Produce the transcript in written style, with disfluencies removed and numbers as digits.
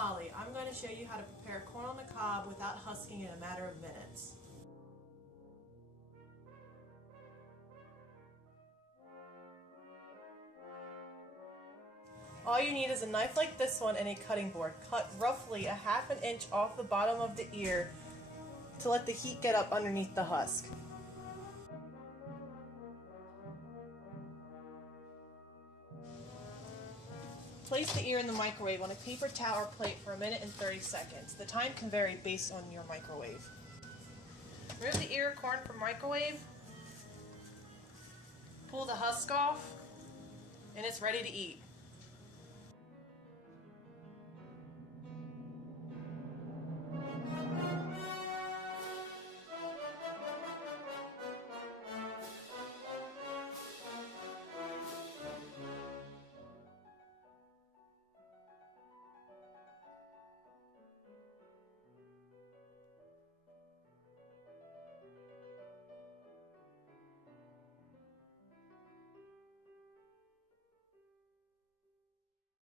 Holly. I'm going to show you how to prepare corn on the cob without husking in a matter of minutes. All you need is a knife like this one and a cutting board. Cut roughly a ½ an inch off the bottom of the ear to let the heat get up underneath the husk. Place the ear in the microwave on a paper towel or plate for 1 minute and 30 seconds. The time can vary based on your microwave. Remove the ear of corn from microwave, pull the husk off, and it's ready to eat.